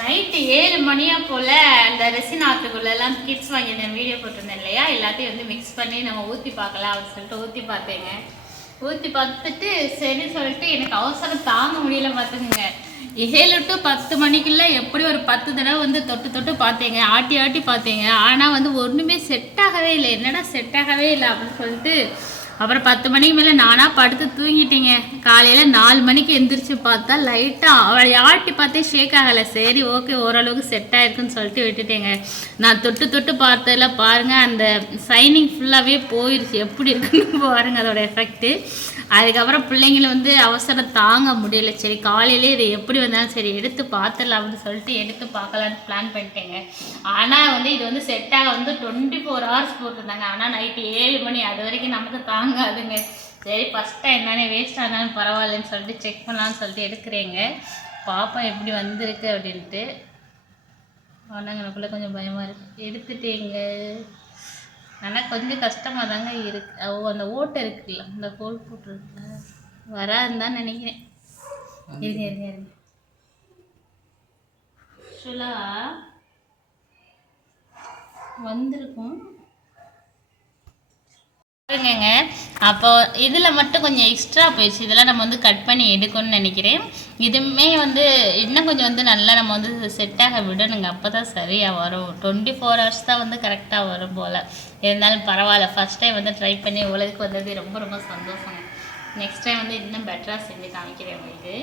Night ஏழு மணியா போல் அந்த ரெசின் ஆற்றுக்குள்ளெல்லாம் கிட்ஸ் வாங்கியிருந்தேன் வீடியோ போட்டிருந்தேன் இல்லையா? எல்லாத்தையும் வந்து மிக்ஸ் பண்ணி நம்ம ஊற்றி பார்க்கலாம் அப்படின்னு சொல்லிட்டு ஊற்றி பார்த்தேங்க. ஊற்றி பார்த்துட்டு சரின்னு சொல்லிட்டு எனக்கு அவசரம் தாங்க முடியல பார்த்துக்குங்க. ஏழு டு பத்து மணிக்குள்ளே எப்படி ஒரு பத்து தடவை வந்து தொட்டு தொட்டு பார்த்தேங்க. ஆட்டி ஆட்டி பார்த்தேங்க. ஆனால் வந்து ஒன்றுமே செட் ஆகவே இல்லை. என்னடா செட் ஆகவே இல்லை அப்படின்னு சொல்லிட்டு அப்புறம் பத்து மணிக்கு மேலே நானாக படுத்து தூங்கிட்டீங்க. காலையில் நாலு மணிக்கு எந்திரிச்சு பார்த்தா லைட்டாக அவளை ஆட்டி பார்த்தே ஷேக் ஆகலை. சரி ஓகே ஓரளவுக்கு செட் ஆயிருக்குன்னு சொல்லிட்டு விட்டுட்டேங்க. நான் தொட்டு தொட்டு பார்த்ததில் பாருங்கள் அந்த சைனிங் ஃபுல்லாகவே போயிடுச்சு எப்படி இருக்குன்னு பாருங்கள் அதோட எஃபெக்ட்டு அதுக்கப்புறம் பிள்ளைங்களை வந்து அவசரம் தாங்க முடியல. சரி காலையிலே இது எப்படி வந்தாலும் சரி எடுத்து பார்த்துடலாம் அப்படின்னு சொல்லிட்டு எடுத்து பார்க்கலான்னு பிளான் பண்ணிட்டேங்க. ஆனால் வந்து இது வந்து செட்டாக வந்து டுவெண்ட்டி ஃபோர் ஹவர்ஸ் போட்டிருந்தாங்க. ஆனால் நைட்டு ஏழு மணி அது வரைக்கும் நமக்கு தாங்க தாங்காதுங்க சரி ஃபஸ்ட் டைம் தானே வேஸ்ட் ஆனாலும் பரவாயில்லன்னு சொல்லிட்டு செக் பண்ணலான்னு சொல்லிட்டு எடுக்கிறேங்க. பாப்பா எப்படி வந்திருக்கு அப்படின்ட்டு. ஆனால் எனக்குள்ளே கொஞ்சம் பயமாக இருக்குது எடுத்துட்டேங்க. ஆனால் கொஞ்சம் கஷ்டமாக தாங்க இருக்கு. ஓ அந்த ஓட்டை இருக்குல்ல அந்த கோல் போட்டுருக்குல்ல வராதுன்னு தான் நினைக்கிறேன். இருங்க இருங்க இருங்க. ஆக்சுவலாக வந்திருக்கும். பாருங்கங்க. அப்போ இதில் மட்டும் கொஞ்சம் எக்ஸ்ட்ரா போயிடுச்சு. இதெல்லாம் நம்ம வந்து கட் பண்ணி எடுக்கணும்னு நினைக்கிறேன். இதுவுமே வந்து இன்னும் கொஞ்சம் வந்து நல்லா நம்ம வந்து செட்டாக விடணுங்க. அப்போ தான் சரியாக வரும். டுவெண்ட்டி ஃபோர் ஹவர்ஸ் தான் வந்து கரெக்டாக வரும் போல். இருந்தாலும் பரவாயில்ல. ஃபஸ்ட் டைம் வந்து ட்ரை பண்ணி உலகத்துக்கு வந்தது ரொம்ப ரொம்ப சந்தோஷம் நெக்ஸ்ட் டைம் வந்து இன்னும் பெட்டராக செஞ்சு காமிக்கிறேன் உங்களுக்கு.